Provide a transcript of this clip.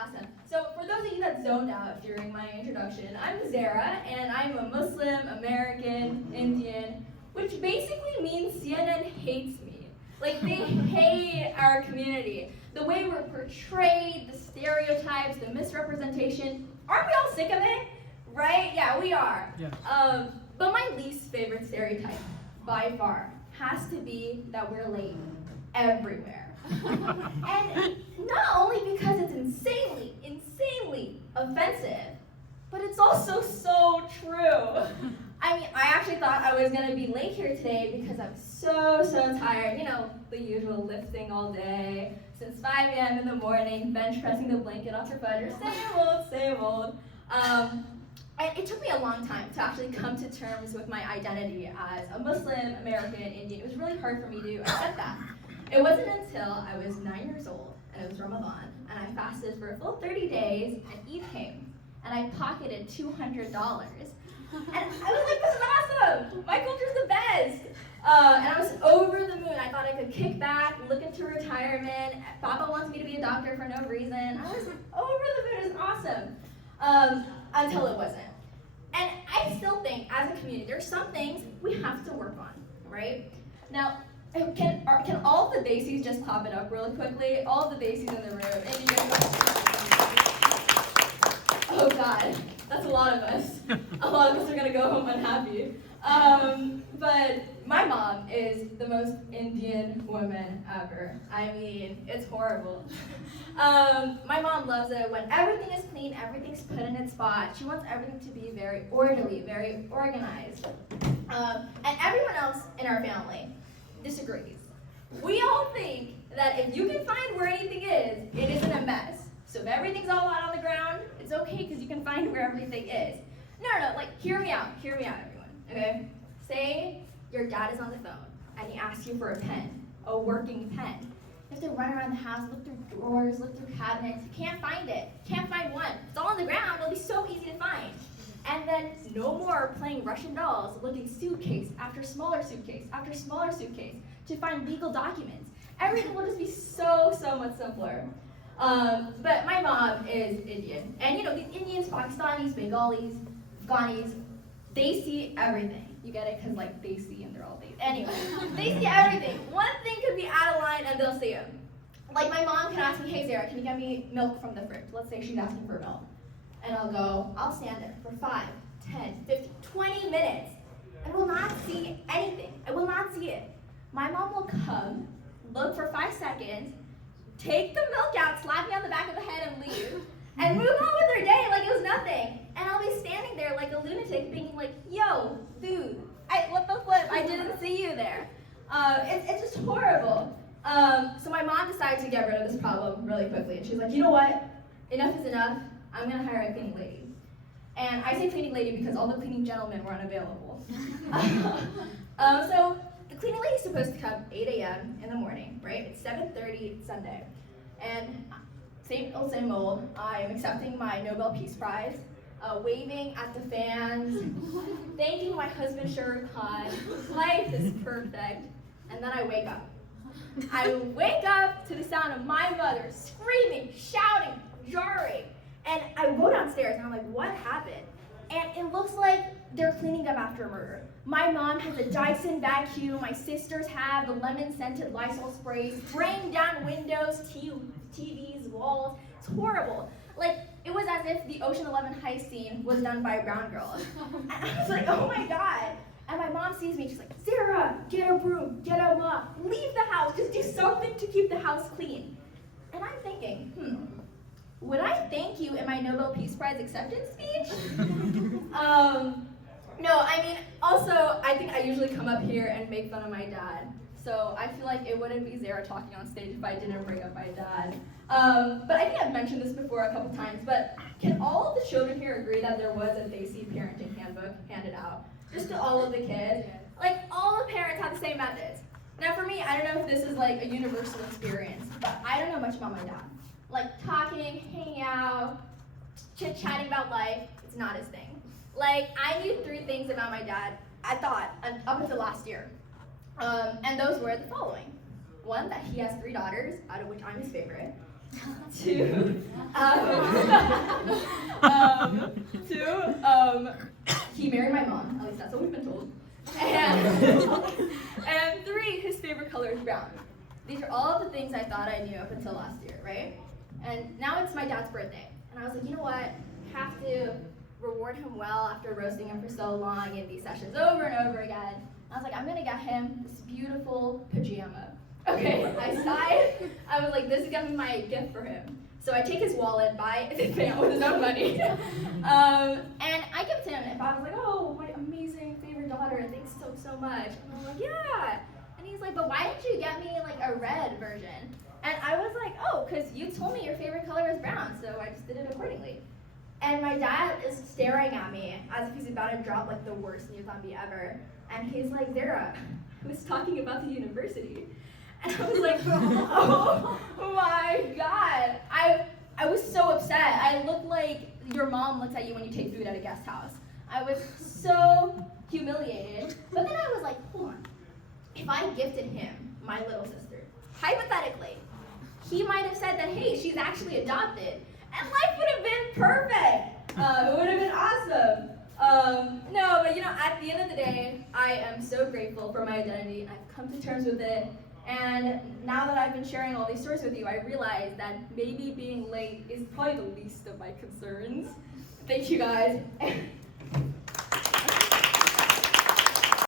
Awesome. So for those of you that zoned out during my introduction, I'm Zehra, and I'm a Muslim, American, Indian, which basically means CNN hates me. Like, they hate our community. The way we're portrayed, the stereotypes, the misrepresentation. Aren't we all sick of it? Right? Yeah, we are. Yeah. But my least favorite stereotype, by far, has to be that we're late everywhere. And not only because it's insanely offensive, but it's also so true. I mean, I actually thought I was gonna be late here today because I'm so tired. You know, the usual lifting all day, since 5 a.m. in the morning, bench pressing the blanket off your fudger, same old. It took me a long time to actually come to terms with my identity as a Muslim, American, Indian. It was really hard for me to accept that. It wasn't until I was 9 years old, and it was Ramadan, and I fasted for a full 30 days, and Eid came, and I pocketed $200. And I was like, this is awesome! My culture's the best! And I was over the moon. I thought I could kick back, look into retirement. Papa wants me to be a doctor for no reason. I was over the moon. It was awesome. Until it wasn't. And I still think, as a community, there's some things we have to work on, right? Now, can all of the Daisies just clap it up really quickly? All of the Daisies in the room. Oh God, that's a lot of us. A lot of us are gonna go home unhappy. But my mom is the most Indian woman ever. I mean, it's horrible. My mom loves it when everything is clean, everything's put in its spot. She wants everything to be very orderly, very organized. And everyone else in our family disagrees. We all think that if you can find where anything is, it isn't a mess. So if everything's all out on the ground, it's okay because you can find where everything is. No, like, hear me out, everyone, okay? Say your dad is on the phone and he asks you for a pen, a working pen. You have to run around the house, look through drawers, look through cabinets. You can't find it, can't find one. It's all on the ground, it'll be so easy to find. And then no more playing Russian dolls, looking suitcase after smaller suitcase after smaller suitcase to find legal documents. Everything will just be so much simpler. But my mom is Indian. And you know, these Indians, Pakistanis, Bengalis, Afghanis, they see everything. You get it? Because like they see and they're all they. Anyway, they see everything. One thing could be out of line and they'll see it. Like my mom can ask me, hey Zehra, can you get me milk from the fridge? Let's say she's asking for milk. And I'll stand there for 5, 10, 15, 20 minutes and will not see anything. I will not see it. My mom will come, look for 5 seconds, take the milk out, slap me on the back of the head and leave, and move on with her day like it was nothing. And I'll be standing there like a lunatic thinking like, yo, dude, what the flip? I didn't see you there. It's just horrible. So my mom decided to get rid of this problem really quickly. And she's like, you know what? Enough is enough. I'm going to hire a cleaning lady. And I say cleaning lady because all the cleaning gentlemen were unavailable. So the cleaning lady is supposed to come 8 a.m. in the morning, right? It's 7:30 Sunday. And same old, I'm accepting my Nobel Peace Prize, waving at the fans, thanking my husband Shah Rukh Khan. Life is perfect. And then I wake up. I wake up to the sound of my mother screaming, shouting, jarring. And I go downstairs and I'm like, what happened? And it looks like they're cleaning up after a murder. My mom has a Dyson vacuum, my sisters have the lemon-scented Lysol spray, spraying down windows, TVs, walls. It's horrible. Like, it was as if the Ocean 11 heist scene was done by a brown girl. And I was like, oh my God. And my mom sees me, she's like, Zehra, get a broom, get a mop, leave the house, just do something to keep the house clean. And I'm thinking, would I thank you in my Nobel Peace Prize acceptance speech? No, I mean, also, I think I usually come up here and make fun of my dad. So I feel like it wouldn't be Zehra talking on stage if I didn't bring up my dad. But I think I've mentioned this before a couple times, but can all of the children here agree that there was a Desi parenting handbook handed out? Just to all of the kids? Like, all the parents have the same methods. Now for me, I don't know if this is like a universal experience, but I don't know much about my dad. Like talking, hanging out, chit-chatting about life, it's not his thing. Like, I knew 3 things about my dad, I thought, up until last year. And those were the following. 1, that he has 3 daughters, out of which I'm his favorite. Two, he married my mom, at least that's what we've been told. And 3, his favorite color is brown. These are all the things I thought I knew up until last year, right? And now it's my dad's birthday. And I was like, you know what? I have to reward him well after roasting him for so long in these sessions over and over again. I was like, I'm gonna get him this beautiful pajama. Okay, I was like, this is gonna be my gift for him. So I take his wallet, buy it with his own money, and I give it to him. If I was like, oh, my amazing favorite daughter, thanks so much. And I'm like, yeah. And he's like, but why didn't you get me like a red version? And I was like, oh, because you told me your favorite color is brown, so I just did it accordingly. And my dad is staring at me as if he's about to drop like the worst news on me ever. And he's like, Zehra, I was talking about the university. And I was like, oh my God. I was so upset. I looked like your mom looks at you when you take food at a guest house. I was so humiliated. But then I was like, hold on. If I gifted him my little sister, hypothetically, he might have said that, hey, she's actually adopted. And life would have been perfect. It would have been awesome. No, but at the end of the day, I am so grateful for my identity. I've come to terms with it. And now that I've been sharing all these stories with you, I realize that maybe being late is probably the least of my concerns. Thank you guys.